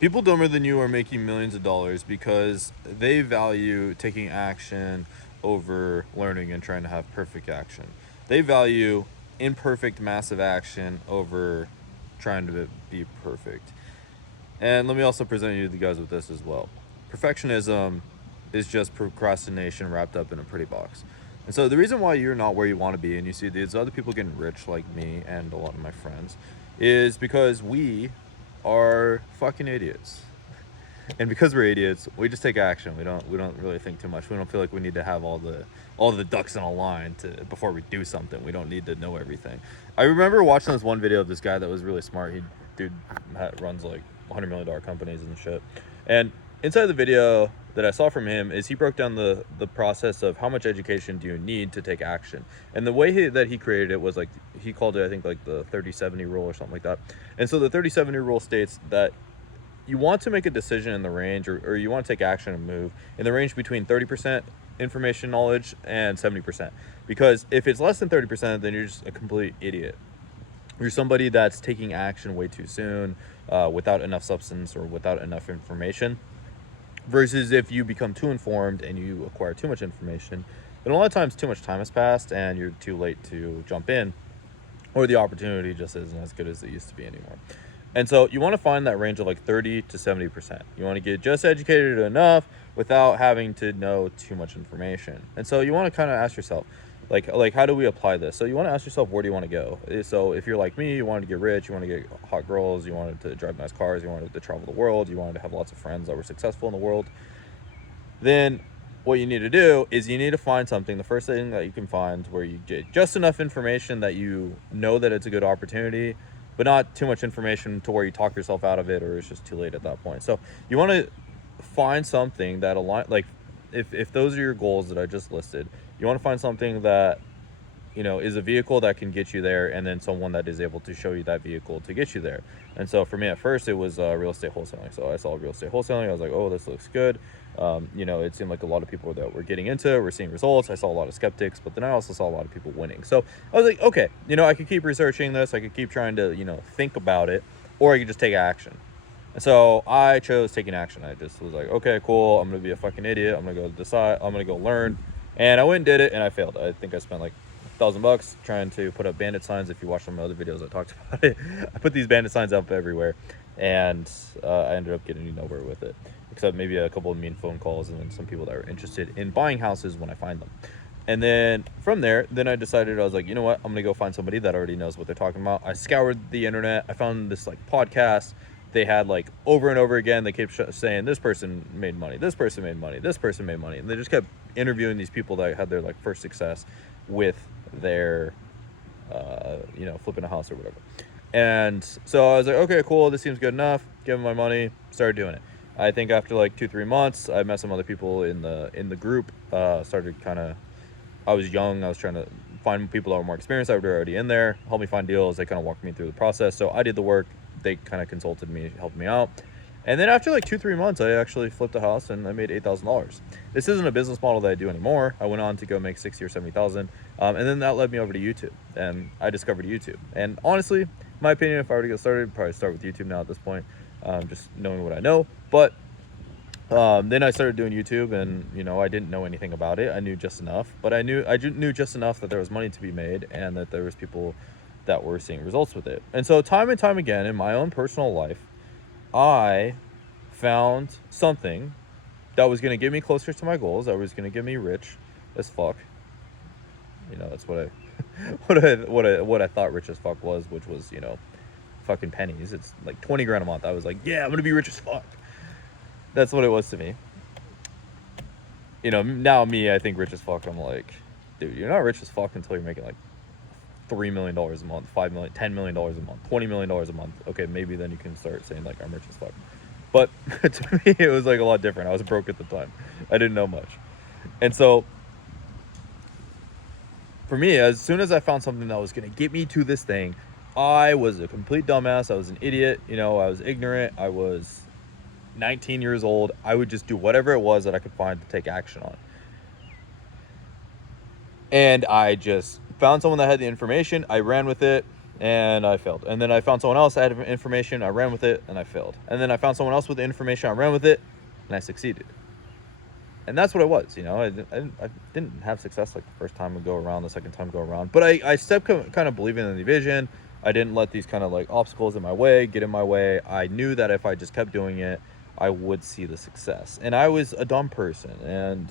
People dumber than you are making millions of dollars because they value taking action over learning and trying to have perfect action. They value imperfect, massive action over trying to be perfect. And let me also present you the guys with this as well. Perfectionism is just procrastination wrapped up in a pretty box. And so the reason why you're not where you want to be and you see these other people getting rich like me and a lot of my friends is because we are fucking idiots. And because we're idiots, we just take action. We don't really think too much. We don't feel like we need to have all the ducks in a line to before we do something. We don't need to know everything. I remember watching this one video of this guy that was really smart. Dude runs like $100 million companies and shit. And inside the video that I saw from him is he broke down the process of how much education do you need to take action. And the way that he created it was like, he called it, I think, like the 30-70 rule or something like that. And so the 30-70 rule states that you want to make a decision in the range, or you want to take action and move in the range between 30% information knowledge and 70%. Because if it's less than 30%, then you're just a complete idiot. You're somebody that's taking action way too soon, without enough substance or without enough information. Versus if you become too informed and you acquire too much information, then a lot of times too much time has passed and you're too late to jump in, or the opportunity just isn't as good as it used to be anymore. And so you want to find that range of like 30 to 70%. You want to get just educated enough without having to know too much information. And so you want to kind of ask yourself, like how do we apply this? So you want to ask yourself, where do you want to go? So if you're like me, you wanted to get rich, you want to get hot girls, you wanted to drive nice cars, you wanted to travel the world, you wanted to have lots of friends that were successful in the world, then what you need to do is you need to find something, the first thing that you can find, where you get just enough information that you know that it's a good opportunity, but not too much information to where you talk yourself out of it or it's just too late at that point. So you want to find something that align, like if those are your goals that I just listed, you want to find something that, is a vehicle that can get you there, and then someone that is able to show you that vehicle to get you there. And so for me at first, it was real estate wholesaling. So I saw real estate wholesaling. I was like, oh, this looks good. It seemed like a lot of people that were getting into it were seeing results. I saw a lot of skeptics, but then I also saw a lot of people winning. So I was like, okay, I could keep researching this. I could keep trying to, think about it, or I could just take action. And so I chose taking action. I just was like, okay, cool. I'm going to be a fucking idiot. I'm going to go decide. I'm going to go learn. And I went and did it, and I failed. I think I spent like $1,000 trying to put up bandit signs. If you watch some of the other videos, I talked about it. I put these bandit signs up everywhere, and I ended up getting nowhere with it, except maybe a couple of mean phone calls and then some people that were interested in buying houses when I find them. And then from there, I decided, I was like, you know what? I'm going to go find somebody that already knows what they're talking about. I scoured the internet. I found this like podcast. They had like over and over again, they kept saying this person made money, this person made money, this person made money. And they just kept interviewing these people that had their like first success with their, flipping a house or whatever. And so I was like, okay, cool. This seems good enough. Give them my money. Started doing it. I think after like 2-3 months, I met some other people in the group. Started kind of, I was young. I was trying to find people that were more experienced that were already in there, help me find deals. They kind of walked me through the process. So I did the work. They kind of consulted me, helped me out. And then after like 2-3 months, I actually flipped a house and I made $8,000. This isn't a business model that I do anymore. I went on to go make 60 or 70,000. And then that led me over to YouTube, and I discovered YouTube. And honestly, my opinion, if I were to get started, I'd probably start with YouTube now at this point, just knowing what I know. But then I started doing YouTube, and I didn't know anything about it. I knew just enough, but I knew just enough that there was money to be made and that there was people that were seeing results with it. And so time and time again in my own personal life, I found something that was going to get me closer to my goals, that was going to get me rich as fuck. That's what I what I thought rich as fuck was, which was, fucking pennies. It's like 20 grand a month. I was like, yeah, I'm going to be rich as fuck. That's what it was to me. Now me, I think rich as fuck. I'm like, dude, you're not rich as fuck until you're making like $3 million a month, $5 million, $10 million a month, $20 million a month. Okay, maybe then you can start saying like I'm rich as fuck. But to me, it was like a lot different. I was broke at the time. I didn't know much. And so for me, as soon as I found something that was going to get me to this thing, I was a complete dumbass. I was an idiot. I was ignorant. I was 19 years old. I would just do whatever it was that I could find to take action on. And I just found someone that had the information. I ran with it. and I failed. And then I found someone else that had information, I ran with it, and I failed. And then I found someone else with the information, I ran with it, and I succeeded. And that's what it was, you know. I didn't have success like the first time go around, the second time go around, but I stepped kind of believing in the vision. I didn't let these kind of like obstacles in my way get in my way. I knew that if I just kept doing it, I would see the success. And I was a dumb person, and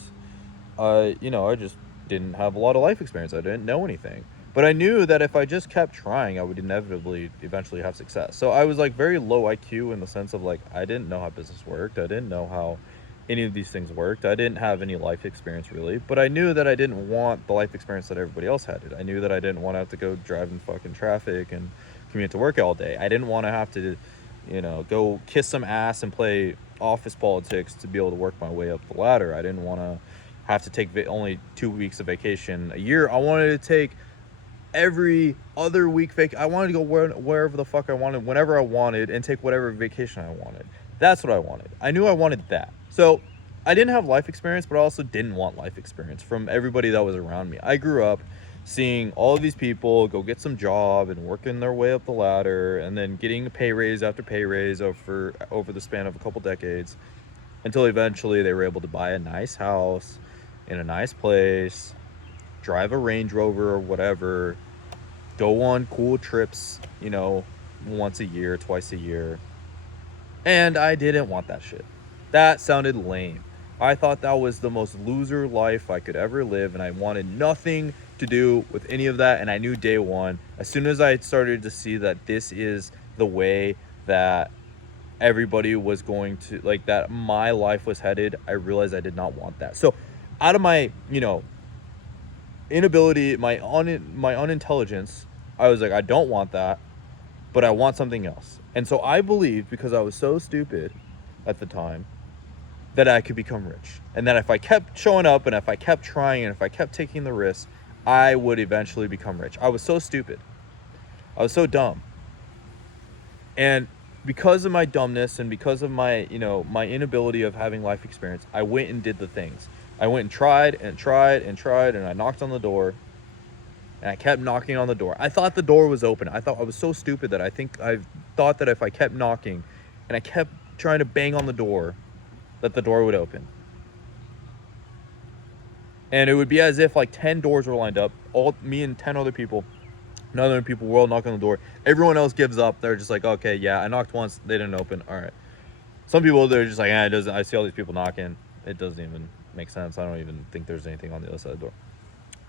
you know, I just didn't have a lot of life experience. I didn't know anything, but I knew that if I just kept trying, I would inevitably eventually have success. So I was like very low IQ in the sense of like I didn't know how business worked. I didn't know how any of these things worked. I didn't have any life experience really, but I knew that I didn't want the life experience that everybody else had. I knew that I didn't want to have to go drive in fucking traffic and commute to work all day. I didn't want to have to, you know, go kiss some ass and play office politics to be able to work my way up the ladder. I didn't want to have to take only 2 weeks of vacation a year. I wanted to take every other week I wanted to go wherever the fuck I wanted, whenever I wanted, and take whatever vacation I wanted. That's what I wanted. I knew I wanted that. So I didn't have life experience, but I also didn't want life experience from everybody that was around me. I grew up seeing all of these people go get some job and working their way up the ladder, and then getting pay raise after pay raise over the span of a couple decades, until eventually they were able to buy a nice house in a nice place, drive a Range Rover or whatever, go on cool trips, you know, once a year, twice a year. And I didn't want that shit. That sounded lame. I thought that was the most loser life I could ever live, and I wanted nothing to do with any of that. And I knew day one, as soon as I started to see that this is the way that everybody was going to, like, that my life was headed, I realized I did not want that. So out of my, you know, inability, my unintelligence, I was like, I don't want that, but I want something else. And so I believed, because I was so stupid at the time, that I could become rich, and that if I kept showing up and if I kept trying and if I kept taking the risks, I would eventually become rich. I was so stupid. I was so dumb. And because of my dumbness and because of my, you know, my inability of having life experience, I went and did the things. I went and tried and tried and tried, and I knocked on the door, and I kept knocking on the door. I thought the door was open. I was so stupid that I thought that if I kept knocking and I kept trying to bang on the door, that the door would open. And it would be as if like 10 doors were lined up, all me and 10 other people, 9 other people were all knocking on the door. Everyone else gives up. They're just like, okay, yeah, I knocked once, they didn't open. All right. Some people, they're just like, it doesn't. I see all these people knocking. It doesn't even make sense. I don't even think there's anything on the other side of the door.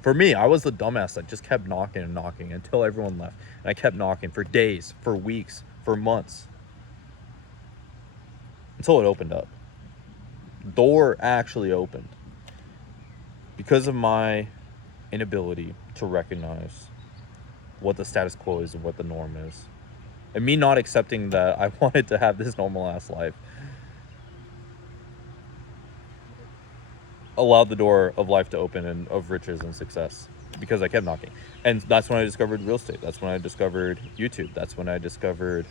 For me, I was the dumbass that just kept knocking and knocking until everyone left. And I kept knocking for days, for weeks, for months, until it opened up. Door actually opened because of my inability to recognize what the status quo is and what the norm is, and me not accepting that I wanted to have this normal ass life, allowed the door of life to open and of riches and success, because I kept knocking. And that's when I discovered real estate. That's when I discovered YouTube. That's when I discovered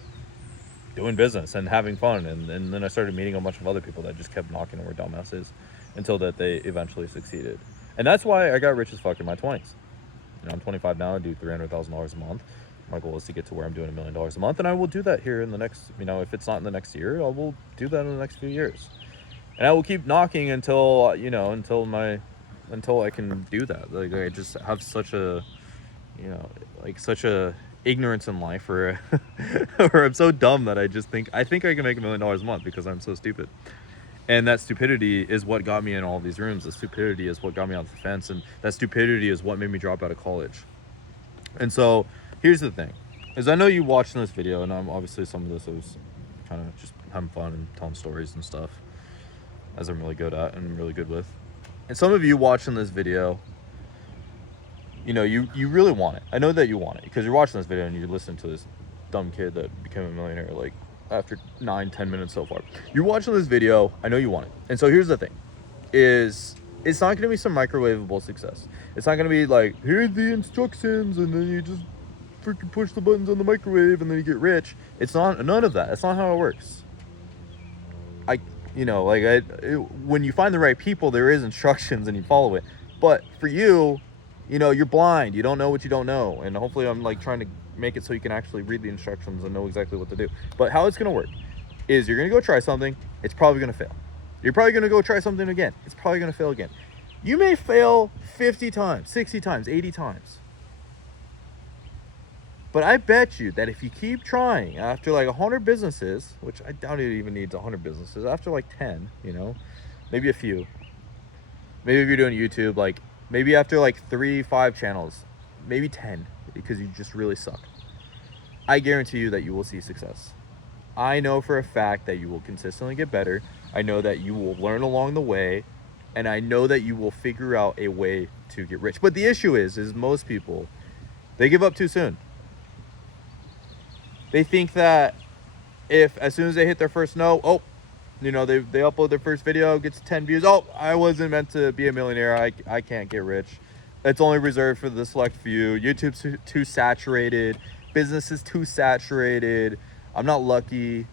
doing business and having fun, and then I started meeting a bunch of other people that just kept knocking and were dumbasses until that they eventually succeeded. And that's why I got rich as fuck in my 20s. You know, I'm 25 now. I do $300,000 a month. My goal is to get to where I'm doing $1 million a month, and I will do that here in the next, you know, if it's not in the next year, I will do that in the next few years. And I will keep knocking until, you know, until I can do that. Like, I just have such a, you know, like such a ignorance in life, or or I'm so dumb that I think I can make $1 million a month because I'm so stupid. And that stupidity is what got me in all these rooms. The stupidity is what got me off the fence, and that stupidity is what made me drop out of college. And so here's the thing, is I know you watching this video, and I'm obviously, some of this I was kind of just having fun and telling stories and stuff, as I'm really good at and I'm really good with. And some of you watching this video, you know, you really want it. I know that you want it because you're watching this video and you're listening to this dumb kid that became a millionaire like after 9-10 minutes so far. You're watching this video, I know you want it. And so here's the thing, is it's not going to be some microwavable success. It's not going to be like, here's the instructions and then you just freaking push the buttons on the microwave and then you get rich. It's not, none of that. That's not how it works. You know, like when you find the right people, there is instructions and you follow it. But for you, you know, you're blind. You don't know what you don't know. And hopefully I'm like trying to make it so you can actually read the instructions and know exactly what to do. But how it's going to work is you're going to go try something. It's probably going to fail. You're probably going to go try something again. It's probably going to fail again. You may fail 50 times, 60 times, 80 times. But I bet you that if you keep trying after like 100 businesses, which I doubt it even needs 100 businesses, after like 10, maybe a few. Maybe if you're doing YouTube, like maybe after like 3-5 channels, maybe 10, because you just really suck. I guarantee you that you will see success. I know for a fact that you will consistently get better. I know that you will learn along the way, and I know that you will figure out a way to get rich. But the issue is most people, they give up too soon. They think that if as soon as they hit their first they upload their first video, gets 10 views. Oh, I wasn't meant to be a millionaire. I can't get rich. It's only reserved for the select few. YouTube's too saturated. Business is too saturated. I'm not lucky.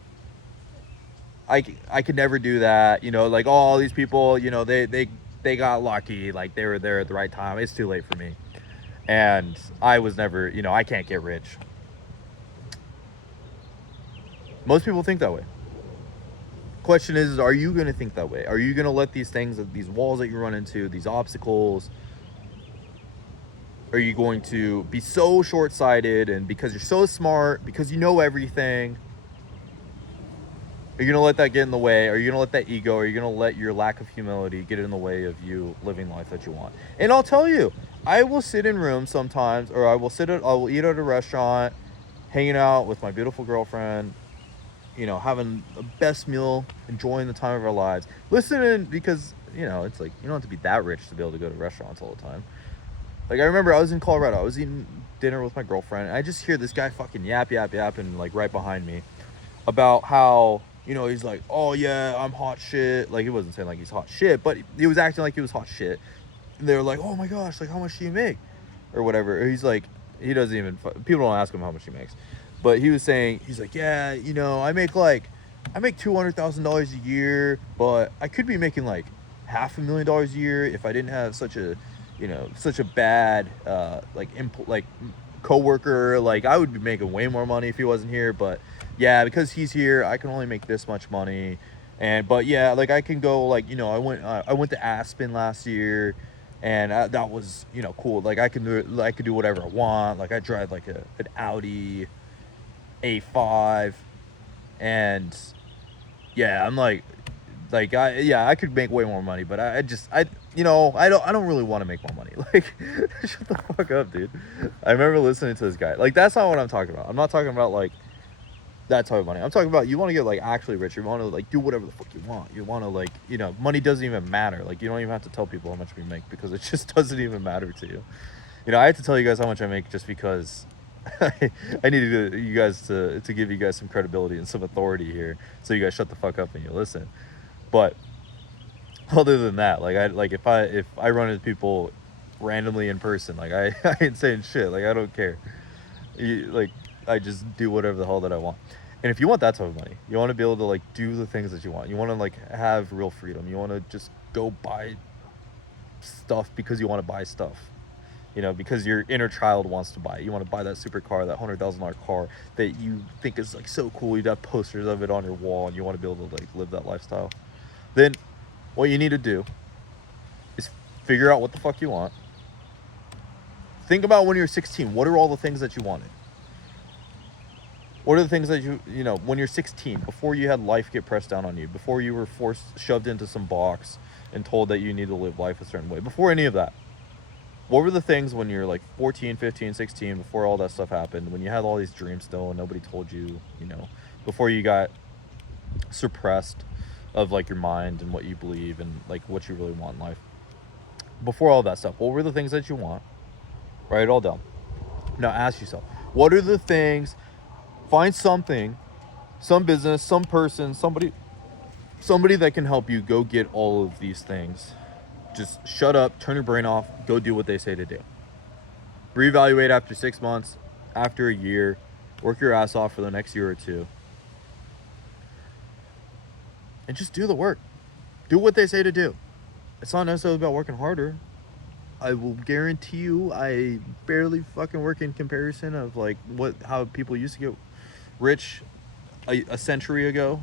I could never do that. Like all these people, they got lucky. Like they were there at the right time. It's too late for me. And I was never, I can't get rich. Most people think that way. Question is are you going to think that way? Are you going to let these things, these walls that you run into, these obstacles, are you going to be so short-sighted and because you're so smart, because you know everything, are you going to let that get in the way? Are you going to let that ego, are you going to let your lack of humility get in the way of you living the life that you want? And I'll tell you, I will sit in rooms sometimes, or I will eat at a restaurant, hanging out with my beautiful girlfriend, having the best meal, enjoying the time of our lives, listening, because, it's like, you don't have to be that rich to be able to go to restaurants all the time. Like, I remember I was in Colorado, I was eating dinner with my girlfriend, and I just hear this guy fucking yapping, like, right behind me, about how, he's like, oh, yeah, I'm hot shit. Like, he wasn't saying, like, he's hot shit, but he was acting like he was hot shit. And they were like, oh, my gosh, like, how much do you make? Or whatever. Or he's like, he doesn't even, people don't ask him how much he makes. But he was saying, he's like, yeah, I make $200,000 a year, but I could be making like $500,000 a year if I didn't have such a bad coworker. Like I would be making way more money if he wasn't here, but yeah, because he's here, I can only make this much money. But yeah, like I can go like, I went to Aspen last year, and that was cool. Like I could do whatever I want. Like I drive like an Audi A5, and yeah, I'm like I could make way more money, but I don't really want to make more money. Like shut the fuck up, dude. I remember listening to this guy. Like that's not what I'm talking about. I'm not talking about like that type of money. I'm talking about you want to get like actually rich. You want to like do whatever the fuck you want. You want to like money doesn't even matter. Like you don't even have to tell people how much we make, because it just doesn't even matter to you. I have to tell you guys how much I make just because I needed you guys to give you guys some credibility and some authority here, so you guys shut the fuck up and you listen. But other than that, like if I run into people randomly in person, like I ain't saying shit. Like I don't care. I just do whatever the hell that I want. And if you want that type of money, you want to be able to like do the things that you want. You want to like have real freedom. You want to just go buy stuff because you want to buy stuff. Because your inner child wants to buy it. You want to buy that supercar, that $100,000 car that you think is like so cool. You'd have posters of it on your wall, and you want to be able to like live that lifestyle. Then what you need to do is figure out what the fuck you want. Think about when you're 16. What are all the things that you wanted? What are the things that when you're 16, before you had life get pressed down on you, before you were shoved into some box and told that you need to live life a certain way, before any of that? What were the things when you're like 14, 15, 16, before all that stuff happened, when you had all these dreams still and nobody told you, before you got suppressed of like your mind and what you believe and like what you really want in life? Before all that stuff, what were the things that you want? Write it all down. Now ask yourself, what are the things? Find something, some business, some person, somebody that can help you go get all of these things. Just shut up, turn your brain off, go do what they say to do. Reevaluate after 6 months, after a year, work your ass off for the next year or two. And just do the work. Do what they say to do. It's not necessarily about working harder. I will guarantee you I barely fucking work in comparison of like how people used to get rich a century ago.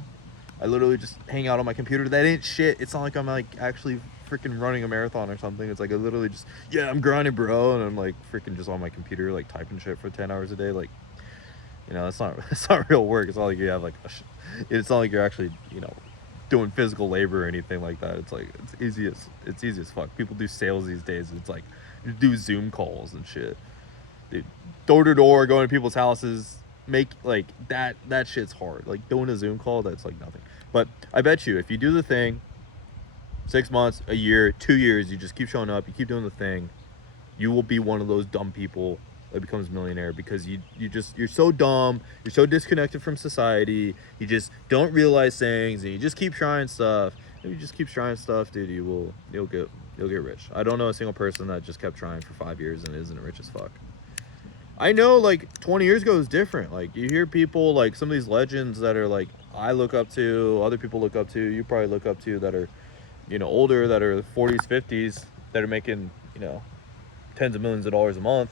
I literally just hang out on my computer. That ain't shit. It's not like I'm like actually freaking running a marathon or something. It's like I literally just, yeah, I'm grinding, bro, and I'm like freaking just on my computer like typing shit for 10 hours a day. Like, you know, that's not real work. It's not like you have like it's not like you're actually, you know, doing physical labor or anything like that. It's like it's easy as fuck. People do sales these days. It's like you do Zoom calls and shit. Dude, door to door, going to people's houses, make like that shit's hard. Like doing a Zoom call, that's like nothing. But I bet you if you do the thing 6 months, a year, 2 years, you just keep showing up, you keep doing the thing, you will be one of those dumb people that becomes millionaire, because you're so dumb, you're so disconnected from society, you just don't realize things, and you just keep trying stuff. If you just keep trying stuff, dude, you'll get rich. I don't know a single person that just kept trying for 5 years and isn't rich as fuck. I know like 20 years ago is different. Like you hear people like some of these legends that are like I look up to, other people look up to, you probably look up to, that are, you know, older, that are 40s, 50s, that are making, you know, tens of millions of dollars a month.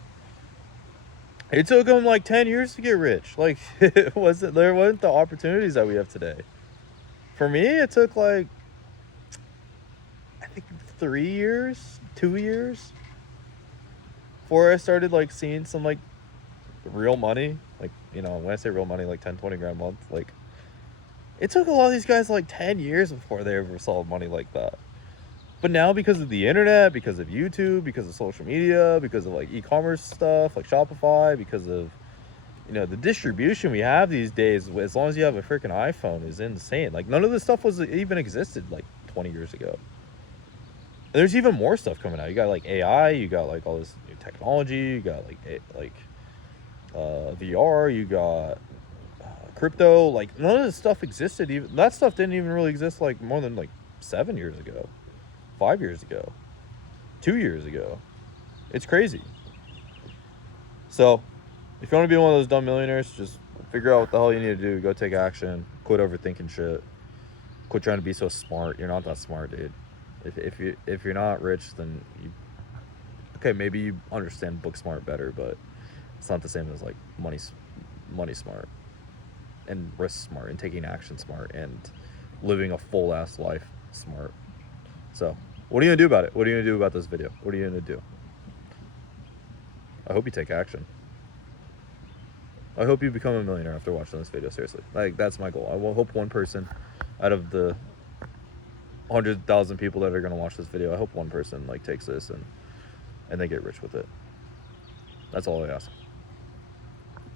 It took them like 10 years to get rich. Like there wasn't the opportunities that we have today. For me, it took like, I think 3 years, 2 years before I started like seeing some like real money. Like, you know, when I say real money, like 10, 20 grand a month, like it took a lot of these guys like 10 years before they ever saw money like that. But now, because of the internet, because of YouTube, because of social media, because of like e-commerce stuff like Shopify, because of, you know, the distribution we have these days, as long as you have a freaking iPhone, is insane. Like none of this stuff was even existed like 20 years ago. And there's even more stuff coming out. You got like AI, you got like all this new technology, you got like VR, you got crypto. Like none of this stuff existed. Even that stuff didn't even really exist like more than like 7 years ago, 5 years ago, 2 years ago. It's crazy. So if you want to be one of those dumb millionaires, just figure out what the hell you need to do. Go take action. Quit overthinking shit. Quit trying to be so smart. You're not that smart, dude. If you're not rich, then okay, maybe you understand book smart better, but it's not the same as like money smart and risk smart and taking action smart and living a full ass life smart. So what are you gonna do about it? What are you gonna do about this video? What are you gonna do? I hope you take action. I hope you become a millionaire after watching this video. Seriously, like that's my goal. I will hope one person out of the 100,000 people that are gonna watch this video, I hope one person like takes this and they get rich with it. That's all I ask.